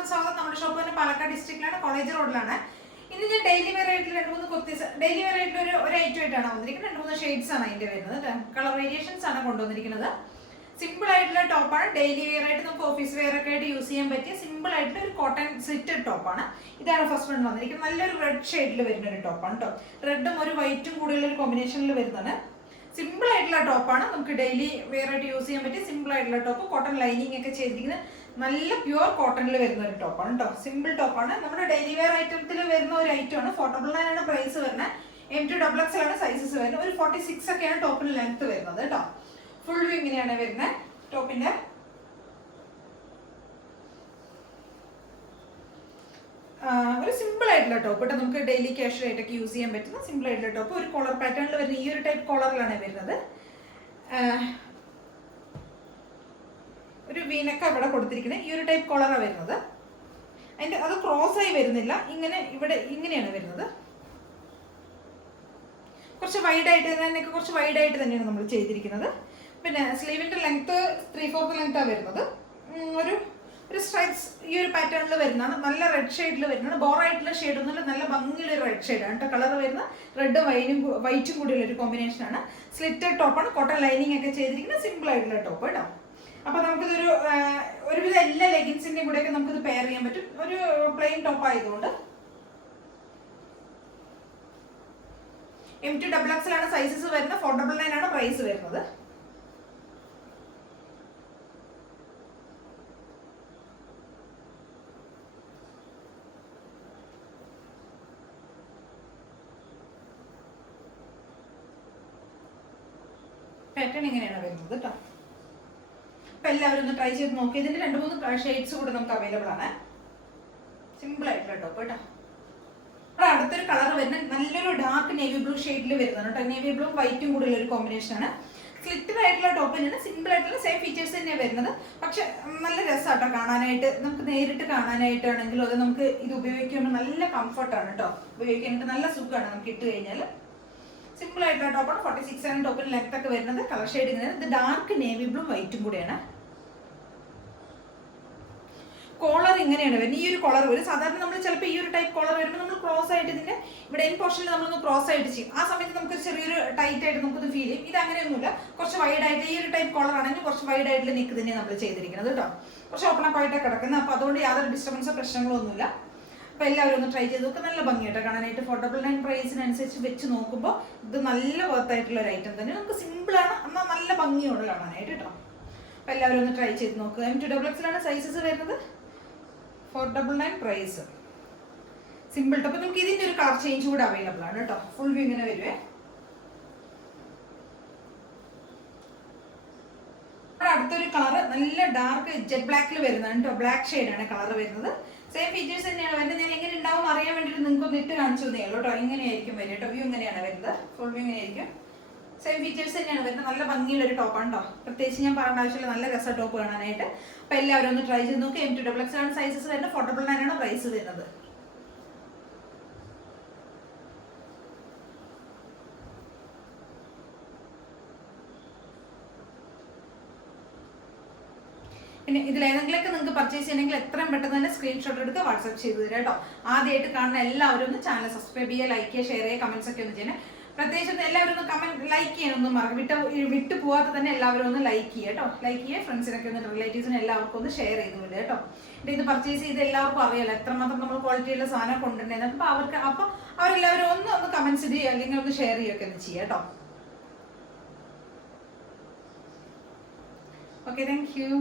എല്ലാവർക്കും സ്വാഗതം. നമ്മുടെ ഷോപ്പ് തന്നെ പാലക്കാട് ഡിസ്ട്രിക്റ്റിലാണ്, കോളേജ് റോഡിലാണ്. ഇന്ന് ഞാൻ ഡെയിലി വെയർ ആയിട്ട് 2-3 കുർത്തീസ്, ഡെയിലി വെയർ ആയിട്ട് ഒരു ഐറ്റം ആയിട്ടാണ് വന്നിരിക്കുന്നത്. 2-3 ഷെയ്ഡ്സ് ആണ് അതിന്റെ വരുന്നത്. കളർ വേരിയേഷൻസ് ആണ് കൊണ്ടുവന്നിരിക്കുന്നത്. സിമ്പിൾ ആയിട്ടുള്ള ടോപ്പാണ്. ഡെയിലി വെയർ ആയിട്ട് നമുക്ക് ഓഫീസ് വെയർ ഒക്കെ ആയിട്ട് യൂസ് ചെയ്യാൻ പറ്റിയ സിമ്പിൾ ആയിട്ടുള്ള ഒരു കോട്ടൺ സ്ലിറ്റഡ് ടോപ്പാണ്. ഇതാണ് ഫസ്റ്റ് വൺ വന്നിരിക്കുന്നത്. നല്ലൊരു റെഡ് ഷെയ്ഡിൽ വരുന്ന ഒരു ടോപ്പാണ് കേട്ടോ. റെഡും ഒരു വൈറ്റും കൂടിയുള്ള ഒരു കോമ്പിനേഷനിൽ വരുന്നതാണ്. സിമ്പിൾ ആയിട്ടുള്ള ടോപ്പാണ്, നമുക്ക് ഡെയിലി വെയർ ആയിട്ട് യൂസ് ചെയ്യാൻ പറ്റിയ സിമ്പിൾ ആയിട്ടുള്ള ടോപ്പ്. കോട്ടൺ ലൈനിങ് ഒക്കെ ചെയ്തിരിക്കുന്ന നല്ല പ്യുവർ കോട്ടണിൽ വരുന്ന ഒരു ടോപ്പാണ് കേട്ടോ. സിമ്പിൾ ടോപ്പാണ്. നമ്മുടെ ഡെയിലി വെയർ ഐറ്റത്തിൽ വരുന്ന ഒരു ഐറ്റമാണ്. 499 ആണ് പ്രൈസ് വരുന്നത്. M2XX ആണ് സൈസസ് വരുന്നത്. ഒരു 46 ഒക്കെയാണ് ടോപ്പിന് ലെങ്ത് വരുന്നത് കേട്ടോ. ഫുൾ വ്യൂ ഇങ്ങനെയാണ് വരുന്നത് ടോപ്പിന്റെ. ഒരു സിമ്പിൾ ആയിട്ടുള്ള ടോപ്പ് കേട്ടോ. നമുക്ക് ഡെയിലി ക്യാഷ്വൽ ആയിട്ടൊക്കെ യൂസ് ചെയ്യാൻ പറ്റുന്ന സിമ്പിൾ ആയിട്ടുള്ള ടോപ്പ്. ഒരു കോളർ പാറ്റേണിൽ വരുന്ന ഈ ഒരു ടൈപ്പ് കോളറിലാണ് വരുന്നത്. ഒരു വീനക്ക ഇവിടെ കൊടുത്തിരിക്കുന്നത് ഈ ഒരു ടൈപ്പ് കോളറാണ് വരുന്നത്. അതിന്റെ അത് ക്രോസ് ആയി വരുന്നില്ല, ഇങ്ങനെ ഇവിടെ ഇങ്ങനെയാണ് വരുന്നത്. കുറച്ച് വൈഡായിട്ട് തന്നെ, കുറച്ച് വൈഡായിട്ട് തന്നെയാണ് നമ്മൾ ചെയ്തിരിക്കുന്നത്. പിന്നെ സ്ലീവിന്റെ ലെങ്ത് 3/4 ലെങ്താണ് വരുന്നത്. ഒരു സ്ട്രൈപ്സ് ഈ ഒരു പാറ്റേണിൽ വരുന്നതാണ്. നല്ല റെഡ് ഷെയ്ഡിൽ വരുന്നത്. ബോറായിട്ടുള്ള ഷെയ്ഡൊന്നുമില്ല, നല്ല ഭംഗിയുള്ള ഒരു റെഡ് ഷെയ്ഡാണ് കേട്ടോ. കളർ വരുന്ന റെഡും വൈറ്റും കൂടിയുള്ള ഒരു കോമ്പിനേഷനാണ്. സ്ലിറ്റഡ് ടോപ്പാണ്. കോട്ടൺ ലൈനിങ് ഒക്കെ ചെയ്തിരിക്കുന്ന സിമ്പിൾ ആയിട്ടുള്ള ടോപ്പ് കേട്ടോ. അപ്പൊ നമുക്കിതൊരു ഒരുവിധ എല്ലാ ലെഗിൻസിന്റെയും കൂടെയൊക്കെ നമുക്കിത് പെയർ ചെയ്യാൻ പറ്റും. ഒരു പ്ലെയിൻ ടോപ്പ് ആയതുകൊണ്ട്. M2XX ആണ് സൈസസ് വരുന്നത്. 499 ആണ് പ്രൈസ് വരുന്നത്. പാറ്റേൺ ഇങ്ങനെയാണ് വരുന്നത് കേട്ടോ. അപ്പൊ എല്ലാവരും ഒന്ന് ട്രൈ ചെയ്ത് നോക്കി. ഇതിന്റെ 2-3 ഷെയ്ഡ്സ് കൂടെ നമുക്ക് അവൈലബിൾ ആണ്. സിമ്പിൾ ആയിട്ടുള്ള ടോപ്പ് കേട്ടോ. അവിടെ അടുത്തൊരു കളർ വരുന്നത് നല്ലൊരു ഡാർക്ക് നേവി ബ്ലൂ ഷെയ്ഡിൽ വരുന്നതാണ് കേട്ടോ. നേവി ബ്ലൂ വൈറ്റും കൂടെ ഉള്ള ഒരു കോമ്പിനേഷൻ ആണ്. സ്ലിറ്റഡ് ആയിട്ടുള്ള ടോപ്പ് തന്നെയാണ്. സിമ്പിൾ ആയിട്ടുള്ള സെയിം ഫീച്ചേഴ്സ് തന്നെയാണ് വരുന്നത്. പക്ഷെ നല്ല രസമാട്ടോ കാണാനായിട്ട്. നമുക്ക് നേരിട്ട് കാണാനായിട്ടാണെങ്കിലും അത് നമുക്ക് ഇത് ഉപയോഗിക്കുമ്പോൾ നല്ല കംഫർട്ടാണ് കേട്ടോ. ഉപയോഗിക്കാനായിട്ട് നല്ല സുഖമാണ് നമുക്ക് ഇട്ട് കഴിഞ്ഞാൽ. സിമ്പിൾ ആയിട്ടുള്ള ടോപ്പാണ്. 46 ആണ് ടോപ്പിന് ലെങ്ത് ഒക്കെ വരുന്നത്. കളർ ഷെയ്ഡ് ഇങ്ങനെ. ഇത് ഡാർക്ക് നേവി ബ്ലൂ വൈറ്റും കൂടെയാണ്. കോളർ ഇങ്ങനെയാണ് വരുന്നത്. ഈ ഒരു കോളർ വരും. സാധാരണ നമ്മൾ ചിലപ്പോൾ ഈ ഒരു ടൈപ്പ് കോളർ വരുമ്പോൾ നമ്മൾ ക്രോസ് ആയിട്ട് ഇതിന്റെ ഇവിടെ എൻ പോർഷനിൽ നമ്മളൊന്ന് ക്രോസ് ആയിട്ട് ചെയ്യും. ആ സമയത്ത് നമുക്ക് ചെറിയൊരു ടൈറ്റ് ആയിട്ട് നമുക്കൊന്ന് ഫീൽ ചെയ്യും. ഇത് അങ്ങനെയൊന്നുമില്ല. കുറച്ച് വൈഡ് ആയിട്ട് ഈ ഒരു ടൈപ്പ് കോളർ ആണെങ്കിൽ കുറച്ച് വൈഡ് ആയിട്ടുള്ള നെക്ക് തന്നെ നമ്മൾ ചെയ്തിരിക്കുന്നത് കേട്ടോ. കുറച്ച് ഓപ്പൺ അപ്പ് ആയിട്ടാണ് കിടക്കുന്നത്. അപ്പോൾ അതുകൊണ്ട് യാതൊരു ഡിസ്റ്റർബൻസോ പ്രശ്നങ്ങളോ ഒന്നുമില്ല. അപ്പോൾ എല്ലാവരും ഒന്ന് ട്രൈ ചെയ്ത് നോക്കുക. നല്ല ഭംഗിയായിട്ട് കാണാനായിട്ട്. 499 പ്രൈസിനനുസരിച്ച് വെച്ച് നോക്കുമ്പോൾ ഇത് നല്ല വർത്തായിട്ടുള്ള ഒരു ഐറ്റം തന്നെ. നമുക്ക് സിമ്പിളാണ്, എന്നാൽ നല്ല ഭംഗിയോട് കാണാനായിട്ട് കേട്ടോ. അപ്പോൾ എല്ലാവരും ഒന്ന് ട്രൈ ചെയ്ത് നോക്കുക. M2XX ആണ് സൈസസ് വരുന്നത്. 499 പ്രൈസ്. Simple top. നമുക്ക് ഇതിന്റെ ഒരു കളർ ചേഞ്ച് കൂടെ അവൈലബിൾ ആണ് കേട്ടോ. ഫുൾ വ്യൂ ഇങ്ങനെ വരുവേ. അടുത്തൊരു കളർ നല്ല ഡാർക്ക് ജെറ്റ് ബ്ലാക്കിൽ വരുന്നതാണ് കേട്ടോ. ബ്ലാക്ക് ഷെയ്ഡാണ് കളർ വരുന്നത്. സെയിം ഫീച്ചേഴ്സ് തന്നെയാണ് വരുന്നത്. ഞാൻ എങ്ങനെ ഉണ്ടാവും അറിയാൻ വേണ്ടിയിട്ട് നിങ്ങൾക്ക് ഒന്ന് ഇട്ട് കാണിച്ചു തന്നേ ഉള്ളൂ കേട്ടോ. ഇങ്ങനെയായിരിക്കും വരിക കേട്ടോ. വ്യൂ ഇങ്ങനെയാണ് വരുന്നത്. ഫുൾ വ്യൂ ഇങ്ങനെയായിരിക്കും. സെയിം ഫീച്ചേഴ്സ് തന്നെയാണ് വരുന്നത്. നല്ല ഭംഗിയുള്ള ഒരു ടോപ്പാണ് കേട്ടോ. പ്രത്യേകിച്ച് ഞാൻ പറയേണ്ട ആവശ്യമില്ല. നല്ല രസ ടോപ്പ് കാണാനായിട്ട്. അപ്പോൾ എല്ലാവരും ഒന്ന് ട്രൈ ചെയ്ത് നോക്കി. M2XX ആണ് സൈസസ് വരുന്നത്. 499 ആണ് പ്രൈസ് വരുന്നത്. പിന്നെ ഇതിലേതെങ്കിലൊക്കെ നിങ്ങൾക്ക് പർച്ചേസ് ചെയ്യണമെങ്കിൽ എത്രയും പെട്ടെന്ന് തന്നെ സ്ക്രീൻഷോട്ട് എടുക്കുക, വാട്സ്ആപ്പ് ചെയ്ത് തരാം കേട്ടോ. ആദ്യമായിട്ട് കാണുന്ന എല്ലാവരും ഒന്ന് ചാനൽ സബ്സ്ക്രൈബ് ചെയ്യുക, ലൈക്ക് ചെയ്യുക, ഷെയർ ചെയ്യുക, കമന്റ്സ് ഒക്കെ ഒന്ന് ചെയ്യണം. പ്രത്യേകിച്ച് എല്ലാവരും ഒന്ന് കമന്റ് ലൈക്ക് ചെയ്യാനൊന്നും വിട്ടു പോകാതെ തന്നെ എല്ലാവരും ഒന്ന് ലൈക്ക് ചെയ്യുക കേട്ടോ. ലൈക്ക് ചെയ്യുക. ഫ്രണ്ട്സിനൊക്കെ ഒന്ന്, റിലേറ്റീവ്സിന് എല്ലാവർക്കും ഒന്ന് ഷെയർ ചെയ്ത് വിടുക കേട്ടോ. ഇത് പർച്ചേസ് ചെയ്ത് എല്ലാവർക്കും അറിയാലോ എത്രമാത്രം നമ്മൾ ക്വാളിറ്റിയുള്ള സാധനം കൊണ്ടുവരുന്നത്. അപ്പോൾ അവരെല്ലാവരും ഒന്ന് കമന്റ്സ് ചെയ്യുക, അല്ലെങ്കിൽ ഒന്ന് ഷെയർ ചെയ്യുകയൊക്കെ ഒന്ന് ചെയ്യുക കേട്ടോ. Okay, thank you.